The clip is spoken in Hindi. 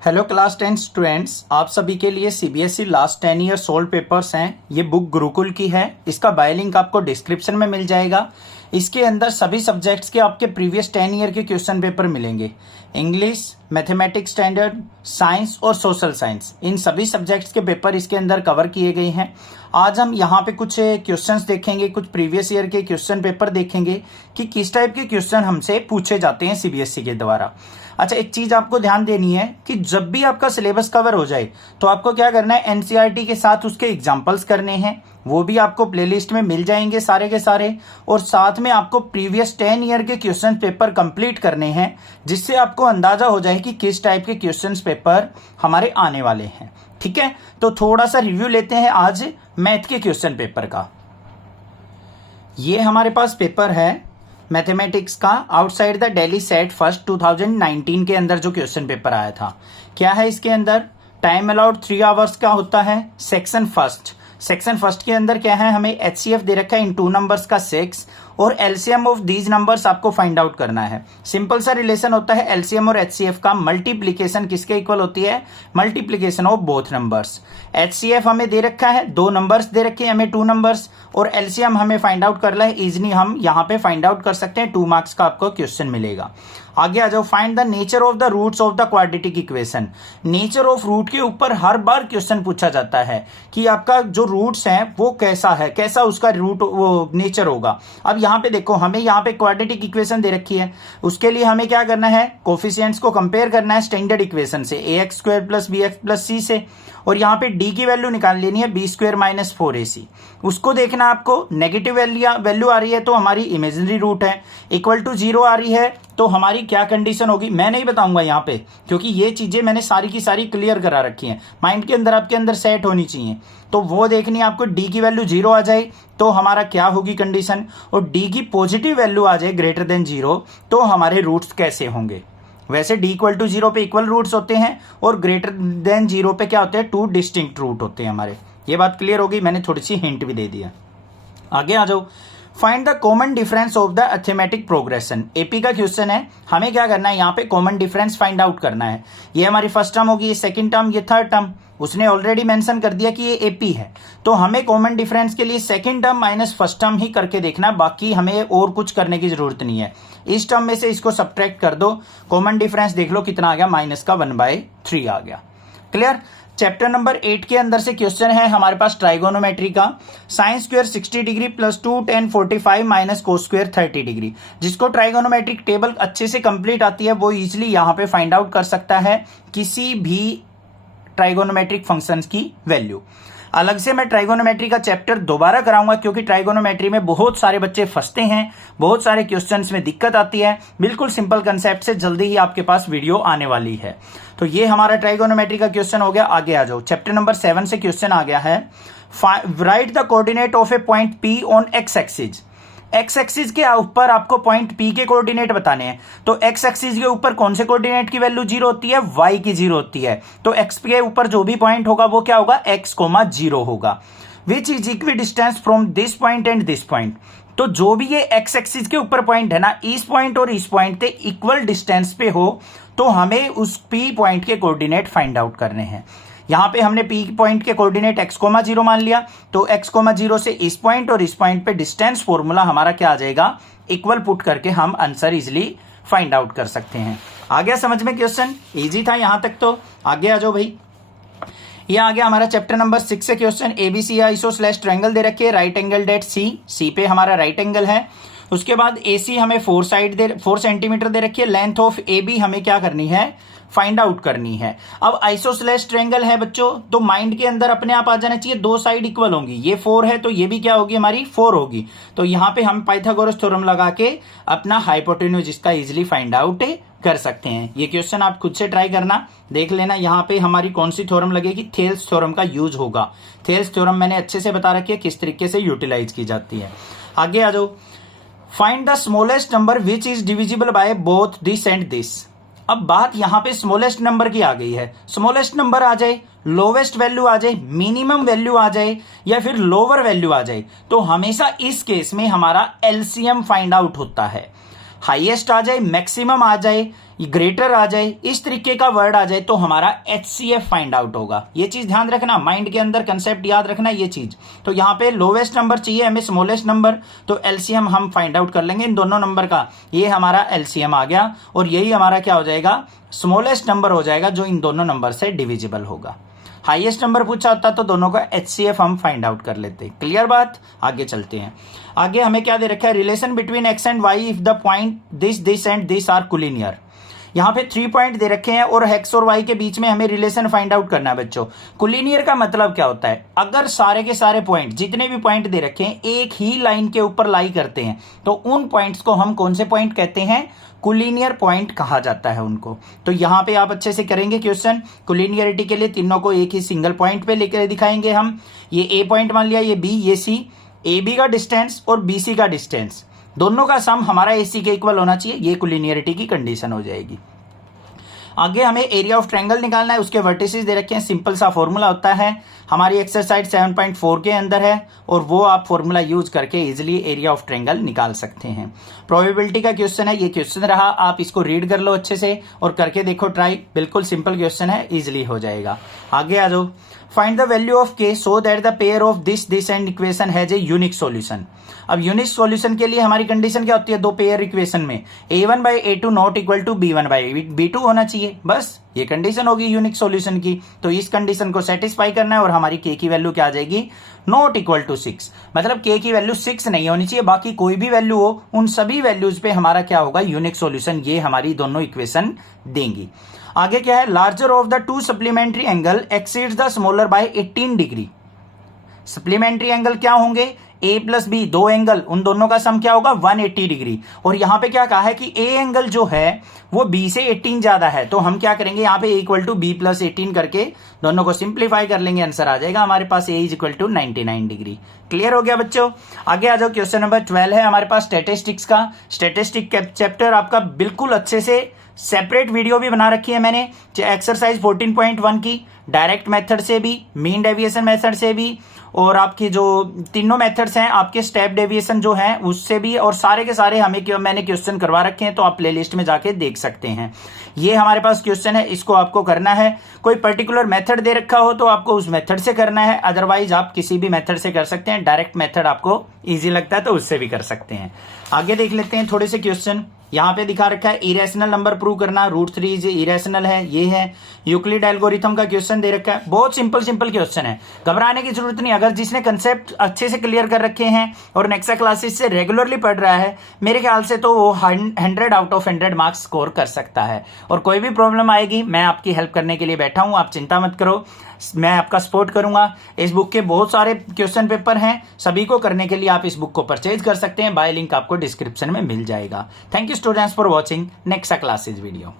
हेलो क्लास 10 स्टूडेंट्स, आप सभी के लिए CBSE last 10 year solve papers हैं। ये बुक गुरुकुल की है। इसका बाय लिंक आपको डिस्क्रिप्शन में मिल जाएगा। इसके अंदर सभी सब्जेक्ट्स के आपके प्रीवियस 10 ईयर के क्वेश्चन पेपर मिलेंगे। इंग्लिश, मैथमेटिक्स स्टैंडर्ड, साइंस और सोशल साइंस, इन सभी सब्जेक्ट्स के पेपर इसके अंदर कवर किए गए हैं। आज हम यहाँ पे कुछ क्वेश्चंस देखेंगे, कुछ प्रीवियस ईयर के क्वेश्चन पेपर देखेंगे कि किस टाइप के क्वेश्चन हमसे पूछे जाते हैं सीबीएसई के द्वारा। अच्छा, एक चीज आपको ध्यान देनी है कि जब भी आपका सिलेबस कवर हो जाए तो आपको क्या करना है, एनसीईआरटी के साथ उसके एग्जाम्पल्स करने हैं। वो भी आपको प्लेलिस्ट में मिल जाएंगे सारे के सारे, और साथ में आपको प्रीवियस 10 ईयर के क्वेश्चन पेपर कंप्लीट करने हैं, जिससे आपको अंदाजा हो जाए कि किस टाइप के क्वेश्चन पेपर हमारे आने वाले हैं। ठीक है, तो थोड़ा सा रिव्यू लेते हैं आज मैथ के क्वेश्चन पेपर का। ये हमारे पास पेपर है मैथमेटिक्स का, outside the Delhi set first 2019 के अंदर जो क्वेश्चन पेपर आया था। क्या है इसके अंदर, टाइम अलाउड 3 आवर्स का होता है। सेक्शन फर्स्ट के अंदर क्या है, हमें एचसीएफ दे रखा है इन 2 नंबर्स का 6 और एलसीएम ऑफ दीज नंबर्स आपको फाइंड आउट करना है। सिंपल सा रिलेशन होता है एलसीएम और एचसीएफ का, मल्टीप्लीकेशन किसके इक्वल होती है, multiplication of both numbers. HCF हमें दे रखा है 2 नंबर्स दे रखे हैं हमें 2 नंबर्स, और एलसीएम हमें फाइंड आउट करना है। इजिली हम यहाँ पे फाइंड आउट कर सकते हैं। 2 मार्क्स का आपको क्वेश्चन मिलेगा। आगे आ जाओ, find the nature of the roots of the quadratic equation. Nature of root के ऊपर हर बार क्वेश्चन पूछा जाता है कि आपका जो रूट्स हैं वो कैसा है, कैसा उसका रूट वो नेचर होगा। अब यहाँ पे देखो, हमें यहाँ पे क्वाड्रेटिक इक्वेशन दे रखी है, उसके लिए हमें क्या करना है, कोफिशिएंट्स को कंपेयर करना है स्टैंडर्ड इक्वेशन से, ax² + bx + c से, और यहाँ पे d की वैल्यू निकाल लेनी है b² - 4ac। उसको देखना आपको, नेगेटिव वैल्यू आ रही है तो हमारी इमेजिनरी रूट है, इक्वल टू 0 आ रही है तो हमारी क्या कंडीशन होगी मैं नहीं बताऊंगा यहाँ पे, क्योंकि ये चीजें मैंने सारी की सारी क्लियर करा रखी हैं, माइंड के अंदर आपके अंदर सेट होनी चाहिए। तो वो देखनी है आपको, डी की वैल्यू 0 आ जाए तो हमारा क्या होगी कंडीशन, और डी की पॉजिटिव वैल्यू आ जाए >0 तो हमारे रूट्स कैसे होंगे। वैसे d = 0 पे इक्वल रूट्स होते हैं और >0 पे क्या होते हैं, 2 डिस्टिंक्ट रूट होते हैं हमारे। ये बात क्लियर होगी, मैंने थोड़ी सी हिंट भी दे दिया। आगे आ जाओ, find the common difference of the arithmetic progression. AP का क्वेश्चन है, हमें क्या करना है, यहाँ पे कॉमन डिफरेंस फाइंड आउट करना है। ये हमारी फर्स्ट टर्म होगी, ये सेकंड टर्म, ये थर्ड टर्म। उसने ऑलरेडी मेंशन कर दिया कि ये एपी है, तो हमें कॉमन डिफरेंस के लिए second term minus first term ही करके देखना है, बाकी हमें और कुछ करने की जरूरत नहीं है। इस टर्म में से इसको सब्ट्रैक्ट कर दो, कॉमन डिफरेंस देख लो कितना आ गया, -1/3 आ गया। क्लियर। चैप्टर नंबर 8 के अंदर से क्वेश्चन है हमारे पास ट्राइगोनोमेट्री का, sin² 60 degree + 2 tan 45 - cos² 30 degree. जिसको ट्राइगोनोमेट्रिक टेबल अच्छे से कंप्लीट आती है वो इजिली यहाँ पे फाइंड आउट कर सकता है किसी भी ट्राइगोनोमेट्रिक फंक्शंस की वैल्यू। अलग से मैं ट्राइगोनोमेट्री का चैप्टर दोबारा कराऊंगा, क्योंकि ट्राइगोनोमेट्री में बहुत सारे बच्चे फंसते हैं, बहुत सारे क्वेश्चंस में दिक्कत आती है। बिल्कुल सिंपल कंसेप्ट से जल्दी ही आपके पास वीडियो आने वाली है। तो ये हमारा ट्राइगोनोमेट्री का क्वेश्चन हो गया। आगे आ जाओ, चैप्टर नंबर 7 से क्वेश्चन आ गया है, right the coordinate of A point P on x axis. X axis के ऊपर आपको पॉइंट P के कोऑर्डिनेट बताने हैं, तो एक्स एक्सिस के ऊपर कौन से कोऑर्डिनेट की वैल्यू 0 होती है, y की 0 होती है। तो x के ऊपर जो भी पॉइंट होगा वो क्या होगा, x, 0 होगा। Which is equi distance from this point and this point. तो जो भी ये एक्स एक्सिस के ऊपर पॉइंट है ना, इस पॉइंट और इस पॉइंट पे इक्वल डिस्टेंस पे हो, तो हमें उस P पॉइंट के कोऑर्डिनेट फाइंड आउट करने हैं। यहां पे हमने P पॉइंट के कोऑर्डिनेट x, 0 मान लिया, तो x, 0 से इस पॉइंट और इस पॉइंट पे डिस्टेंस फॉर्मूला हमारा क्या आ जाएगा, इक्वल पुट करके हम आंसर इजिली फाइंड आउट कर सकते हैं। आ गया समझ में क्वेश्चन, इजी था यहां तक। तो आगे आ जाओ भाई, ये आ गया हमारा चैप्टर नंबर 6 से क्वेश्चन। एबीसी आइसोस्लेस ट्रायंगल दे रखे, राइट एंगल डेट सी पे हमारा राइट एंगल है। उसके बाद AC हमें 4 सेंटीमीटर दे रखी है, लेंथ ऑफ AB हमें क्या करनी है, फाइंड आउट करनी है। अब आइसोस्लेस ट्रायंगल है बच्चों, तो माइंड के अंदर अपने आप आ जाना चाहिए 2 साइड इक्वल होंगी। ये 4 है तो ये भी क्या होगी, हमारी 4 होगी। तो यहाँ पे हम पाइथागोरस थ्योरम लगा के अपना हाइपोटेन्यूज इसका इजिली फाइंड आउट कर सकते हैं। ये क्वेश्चन आप खुद से ट्राई करना, देख लेना यहाँ पे हमारी कौन सी थ्योरम लगेगी, थेल्स थ्योरम का यूज होगा। थेल्स थ्योरम मैंने अच्छे से बता रखी है किस तरीके से यूटिलाइज की जाती है। आगे आ जाओ, find the smallest number which is divisible by both this and this. अब बात यहां पे स्मॉलेस्ट नंबर की आ गई है। स्मॉलेस्ट नंबर आ जाए, लोवेस्ट वैल्यू आ जाए, मिनिमम वैल्यू आ जाए, या फिर लोअर वैल्यू आ जाए, तो हमेशा इस केस में हमारा एलसीएम फाइंड आउट होता है। हाईएस्ट आ जाए, मैक्सिमम आ जाए, ग्रेटर आ जाए, इस तरीके का वर्ड आ जाए तो हमारा HCF फाइंड आउट होगा। ये चीज ध्यान रखना, माइंड के अंदर कंसेप्ट याद रखना ये चीज। तो यहाँ पे लोवेस्ट नंबर चाहिए हमें, स्मॉलेस्ट नंबर, तो एलसीएम हम फाइंड आउट कर लेंगे इन दोनों नंबर का। ये हमारा एलसीएम आ गया और यही हमारा क्या हो जाएगा, स्मॉलेस्ट नंबर हो जाएगा जो इन दोनों नंबर से डिविजिबल होगा। हाईएस्ट नंबर पूछा होता तो दोनों का HCF हम फाइंड आउट कर लेते। क्लियर बात, आगे चलते हैं। आगे हमें क्या दे रखा है, relation between X and Y if the point this and this are collinear. यहाँ पे 3 पॉइंट दे रखे हैं और एक्स और वाई के बीच में हमें रिलेशन फाइंड आउट करना है बच्चों। कोलिनियर का मतलब क्या होता है, अगर सारे के सारे पॉइंट, जितने भी पॉइंट दे रखे हैं, एक ही लाइन के ऊपर लाई करते हैं तो उन पॉइंट्स को हम कौन से पॉइंट कहते हैं, कोलिनियर पॉइंट कहा जाता है उनको। तो यहाँ पे आप अच्छे से करेंगे क्वेश्चन। कोलिनियरिटी के लिए तीनों को एक ही सिंगल पॉइंट पे लेकर दिखाएंगे हम। ये ए पॉइंट मान लिया, ये बी, ये सी। ए बी का डिस्टेंस और बी सी का डिस्टेंस, दोनों का सम हमारा ए सी के इक्वल होना चाहिए। ये कोलिनियरिटी की कंडीशन हो जाएगी। आगे हमें एरिया ऑफ ट्रायंगल निकालना है, उसके वर्टिसेस दे रखे हैं। सिंपल सा फॉर्मूला होता है, हमारी एक्सरसाइज 7.4 के अंदर है और वो आप फॉर्मूला यूज करके इजीली एरिया ऑफ ट्रायंगल निकाल सकते हैं। प्रोबेबिलिटी का क्वेश्चन है, ये क्वेश्चन रहा, आप इसको रीड कर लो अच्छे से और करके देखो ट्राई। बिल्कुल सिंपल क्वेश्चन है, इजिली हो जाएगा। आगे आ जाओ। फाइंड द वैल्यू ऑफ के so that the pair of this and equation has a unique solution. अब यूनिक सॉल्यूशन के लिए हमारी कंडीशन क्या होती है, दो पेयर इक्वेशन में a1 by a2 not equal to b1 by b2 होना चाहिए। बस ये कंडीशन होगी यूनिक सॉल्यूशन की। तो इस कंडीशन को सेटिस्फाई करना है और हमारी k की वैल्यू क्या आ जाएगी, नॉट इक्वल टू 6। मतलब k की वैल्यू 6 नहीं होनी चाहिए, बाकी कोई भी वैल्यू हो, उन सभी वैल्यूज पे हमारा क्या होगा, यूनिक सॉल्यूशन। ये हमारी दोनों इक्वेशन देंगी। आगे क्या है, larger of the two supplementary angle exceeds the smaller by 18 degree. Supplementary angle क्या होंगे, a प्लस बी, दो एंगल, उन दोनों का सम क्या होगा, 180 डिग्री। और यहां पे क्या कहा है कि a एंगल जो है वो b से 18 ज्यादा है, तो हम क्या करेंगे, यहाँ पे a equal to b plus 18 करके दोनों को सिंप्लीफाई कर लेंगे, आंसर आ जाएगा हमारे पास a is equal to 99 degree. Clear हो गया बच्चों। आगे आ जाओ, क्वेश्चन नंबर 12 है हमारे पास स्टैटिस्टिक्स का। स्टैटिस्टिक चैप्टर आपका बिल्कुल अच्छे से सेपरेट वीडियो भी बना रखी है मैंने, एक्सरसाइज 14.1 की, डायरेक्ट मेथड से भी, मीन डेविएशन मेथड से भी, और आपकी जो तीनों मेथड्स हैं आपके स्टेप डेविएशन जो है उससे भी, और सारे के सारे मैंने क्वेश्चन करवा रखे हैं, तो आप प्लेलिस्ट में जाके देख सकते हैं। ये हमारे पास क्वेश्चन है, इसको आपको करना है। कोई पर्टिकुलर मेथड दे रखा हो तो आपको उस मेथड से करना है, अदरवाइज आप किसी भी मेथड से कर सकते हैं। डायरेक्ट मेथड आपको इजी लगता है तो उससे भी कर सकते हैं। आगे देख लेते हैं थोड़े से क्वेश्चन। यहाँ पे दिखा रखा है इरेशनल नंबर प्रूव करना, √3 इरेशनल है, ये है। यूक्लिड एल्गोरिथम का क्वेश्चन दे रखा है, बहुत सिंपल क्वेश्चन है, घबराने की जरूरत नहीं। अगर जिसने कंसेप्ट अच्छे से क्लियर कर रखे हैं और नेक्सा क्लासेस से रेगुलरली पढ़ रहा है, मेरे ख्याल से तो वो 100 आउट ऑफ 100 मार्क्स स्कोर कर सकता है। और कोई भी प्रॉब्लम आएगी, मैं आपकी हेल्प करने के लिए बैठा हूं, आप चिंता मत करो, मैं आपका सपोर्ट करूंगा। इस बुक के बहुत सारे क्वेश्चन पेपर हैं, सभी को करने के लिए आप इस बुक को परचेज कर सकते हैं, बाय लिंक आपको डिस्क्रिप्शन में मिल जाएगा। Thank you students for watching Nexa classes video.